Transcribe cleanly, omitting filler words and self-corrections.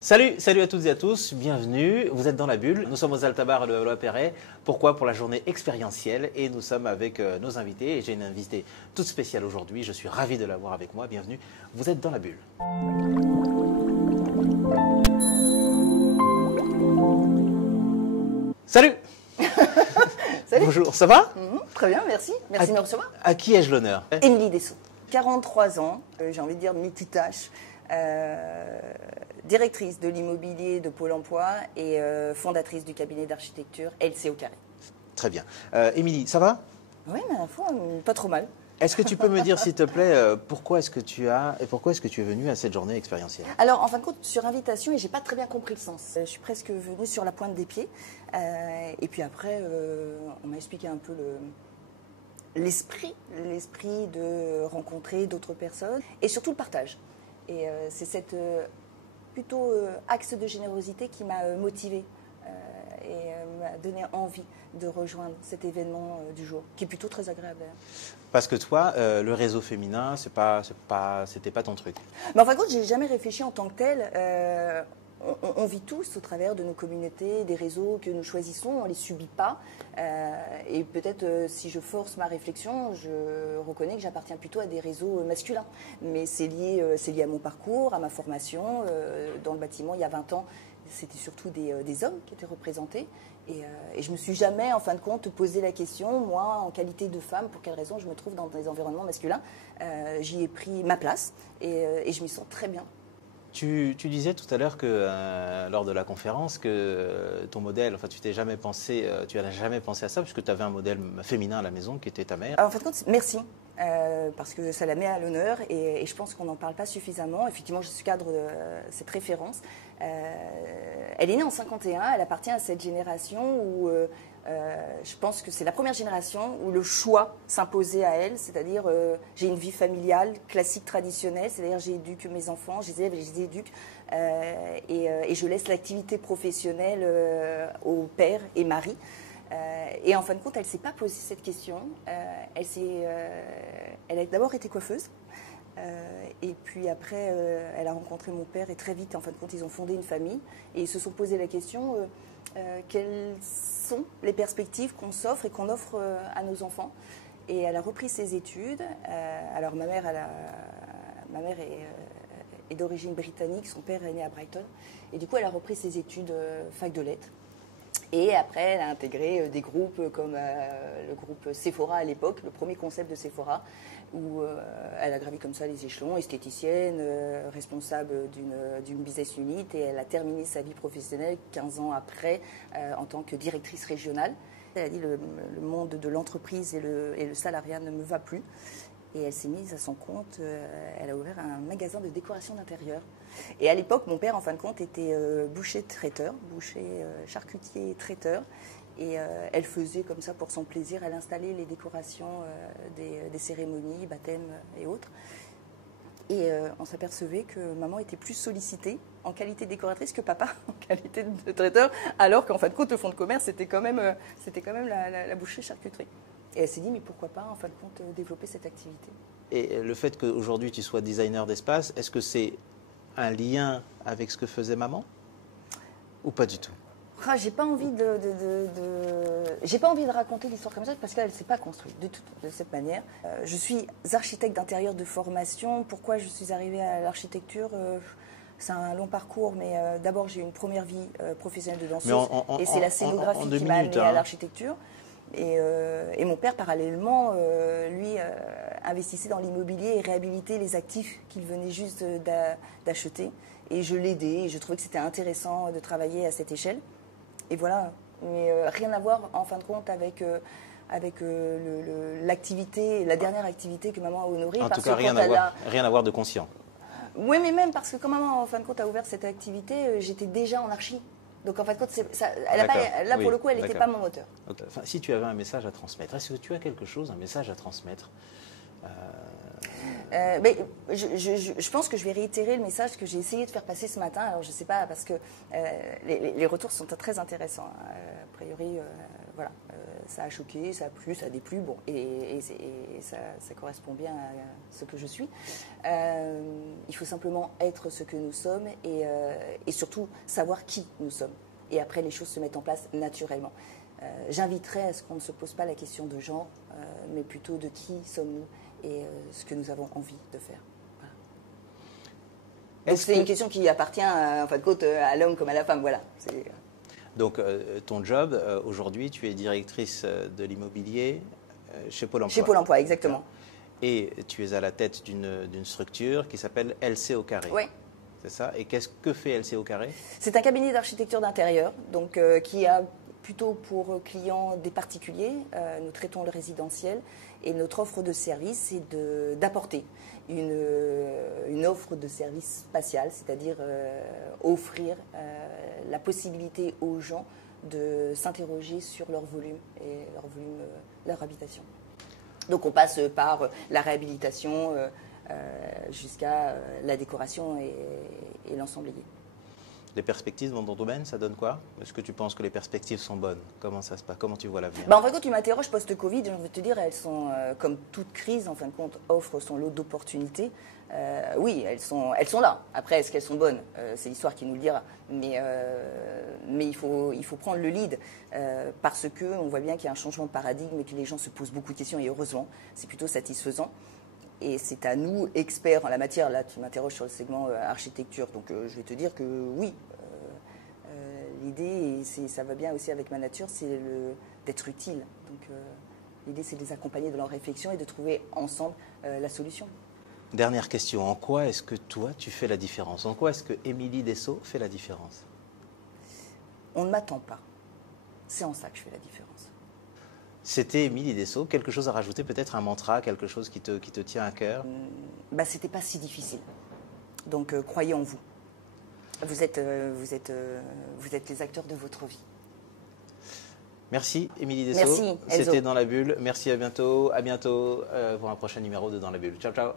Salut à toutes et à tous, bienvenue, vous êtes dans la bulle, nous sommes aux Altabar de Levallois-Perret. Pourquoi? Pour la journée expérientielle et nous sommes avec nos invités et j'ai une invitée toute spéciale aujourd'hui, je suis ravi de l'avoir avec moi, bienvenue, vous êtes dans la bulle. Salut. Salut. Bonjour, ça va? Très bien, merci de me recevoir. À qui ai-je l'honneur? Émilie Dessau, 43 ans, j'ai envie de dire multitâche. Directrice de l'immobilier de Pôle emploi et fondatrice du cabinet d'architecture LC au carré. Très bien. Émilie, ça va? Oui, mais à la fois, pas trop mal. Est-ce que tu peux me dire, s'il te plaît, pourquoi est-ce que tu es venue à cette journée expérientielle? Alors, en fin de compte, sur invitation, et j'ai pas très bien compris le sens. Je suis presque venue sur la pointe des pieds. Et puis après, on m'a expliqué un peu l'esprit de rencontrer d'autres personnes et surtout le partage. Et c'est cette plutôt axe de générosité qui m'a motivée et m'a donné envie de rejoindre cet événement du jour, qui est plutôt très agréable. Parce que toi, le réseau féminin, c'était pas ton truc. Mais en fin de compte, j'ai jamais réfléchi en tant que tel. On vit tous au travers de nos communautés, des réseaux que nous choisissons, on ne les subit pas. Et peut-être si je force ma réflexion, je reconnais que j'appartiens plutôt à des réseaux masculins. Mais c'est lié à mon parcours, à ma formation. Dans le bâtiment, il y a 20 ans, c'était surtout des hommes qui étaient représentés. Et je ne me suis jamais, en fin de compte, posé la question, moi, en qualité de femme, pour quelle raison je me trouve dans des environnements masculins. J'y ai pris ma place et je m'y sens très bien. Tu disais tout à l'heure que lors de la conférence que ton modèle, enfin tu n'as jamais pensé à ça puisque tu avais un modèle féminin à la maison qui était ta mère. Alors, en fin de compte, merci parce que ça la met à l'honneur et je pense qu'on n'en parle pas suffisamment. Effectivement, je suis cadre de cette référence. Elle est née en 51, elle appartient à cette génération où je pense que c'est la première génération où le choix s'imposait à elle, c'est-à-dire j'ai une vie familiale classique, traditionnelle, c'est-à-dire j'éduque mes enfants, je les élève et je les éduque et je laisse l'activité professionnelle au père et mari. Et en fin de compte, elle ne s'est pas posé cette question. Elle a d'abord été coiffeuse. Et puis après, elle a rencontré mon père et très vite, en fin de compte, ils ont fondé une famille. Et ils se sont posé la question, quelles sont les perspectives qu'on s'offre et qu'on offre à nos enfants. Et elle a repris ses études. Alors ma mère est d'origine britannique, son père est né à Brighton. Et du coup, elle a repris ses études fac de lettres. Et après, elle a intégré des groupes comme le groupe Sephora à l'époque, le premier concept de Sephora, où elle a gravi comme ça les échelons, esthéticienne, responsable d'une business unit, et elle a terminé sa vie professionnelle 15 ans après en tant que directrice régionale. Elle a dit le monde de l'entreprise et le salariat ne me va plus. Et elle s'est mise à son compte, elle a ouvert un magasin de décoration d'intérieur. Et à l'époque, mon père, en fin de compte, était boucher-traiteur, charcutier traiteur. Et elle faisait comme ça pour son plaisir, elle installait les décorations des cérémonies, baptêmes et autres. Et on s'apercevait que maman était plus sollicitée en qualité de décoratrice que papa en qualité de traiteur, alors qu'en fin de compte, le fonds de commerce, c'était quand même la boucherie-charcuterie. Et elle s'est dit, mais pourquoi pas, en fin de compte, développer cette activité. Et le fait qu'aujourd'hui tu sois designer d'espace, est-ce que c'est un lien avec ce que faisait maman? Ou pas du tout? J'ai pas envie j'ai pas envie de raconter l'histoire comme ça parce qu'elle ne s'est pas construite de cette manière. Je suis architecte d'intérieur de formation. Pourquoi je suis arrivée à l'architecture? C'est un long parcours, mais d'abord j'ai eu une première vie professionnelle de danseuse et c'est la scénographie qui m'a amenée à l'architecture. Et mon père, parallèlement, lui, investissait dans l'immobilier et réhabilitait les actifs qu'il venait juste d'acheter. Et je l'aidais et je trouvais que c'était intéressant de travailler à cette échelle. Et voilà, mais rien à voir, en fin de compte, avec l'activité, la dernière activité que maman a honorée. En tout cas, rien à voir de conscient. Oui, mais même parce que quand maman, en fin de compte, a ouvert cette activité, j'étais déjà en archi. Donc en fin de compte, pour le coup, elle n'était pas mon moteur. Okay. Enfin, si tu avais un message à transmettre, est-ce que tu as un message à transmettre Je pense que je vais réitérer le message que j'ai essayé de faire passer ce matin. Alors je ne sais pas, parce que les retours sont très intéressants. A priori, voilà, ça a choqué, ça a plu, ça a déplu. Bon, et ça correspond bien à ce que je suis. Il faut simplement être ce que nous sommes et surtout savoir qui nous sommes. Et après, les choses se mettent en place naturellement. J'inviterais à ce qu'on ne se pose pas la question de genre, mais plutôt de qui sommes-nous et ce que nous avons envie de faire. Voilà. Donc c'est une question qui appartient en fin de compte à l'homme comme à la femme. Voilà. Donc ton job, aujourd'hui, tu es directrice de l'immobilier chez Pôle emploi. Chez Pôle emploi, exactement. Et tu es à la tête d'une structure qui s'appelle LC au carré. Oui. C'est ça. Et qu'est-ce que fait LC au carré? C'est un cabinet d'architecture d'intérieur, donc qui a plutôt pour clients des particuliers. Nous traitons le résidentiel et notre offre de service est d'apporter une offre de service spatial, c'est-à-dire offrir la possibilité aux gens de s'interroger sur leur volume et leur habitation. Donc on passe par la réhabilitation jusqu'à la décoration et l'ensemblier. Les perspectives dans ton domaine, ça donne quoi? Est-ce que tu penses que les perspectives sont bonnes? Comment ça se passe? Comment tu vois l'avenir? En fin de compte, tu m'interroges post-Covid, je veux te dire, elles sont, comme toute crise, en fin de compte, offrent son lot d'opportunités. Oui, elles sont là. Après, est-ce qu'elles sont bonnes? C'est l'histoire qui nous le dira. Mais il faut prendre le lead parce qu'on voit bien qu'il y a un changement de paradigme et que les gens se posent beaucoup de questions, et heureusement, c'est plutôt satisfaisant. Et c'est à nous, experts en la matière, là tu m'interroges sur le segment architecture, donc je vais te dire que oui, l'idée, et ça va bien aussi avec ma nature, c'est d'être utile. Donc l'idée c'est de les accompagner dans leur réflexion et de trouver ensemble la solution. Dernière question, en quoi est-ce que toi tu fais la différence? En quoi est-ce que Émilie Dessau fait la différence? On ne m'attend pas, c'est en ça que je fais la différence. C'était Émilie Dessau. Quelque chose à rajouter, peut-être un mantra, quelque chose qui te tient à cœur? C'était pas si difficile. Donc croyez en vous. Vous êtes les acteurs de votre vie. Merci Émilie Dessau. Merci. C'était Dans la Bulle. Merci, à bientôt. À bientôt pour un prochain numéro de Dans la Bulle. Ciao, ciao.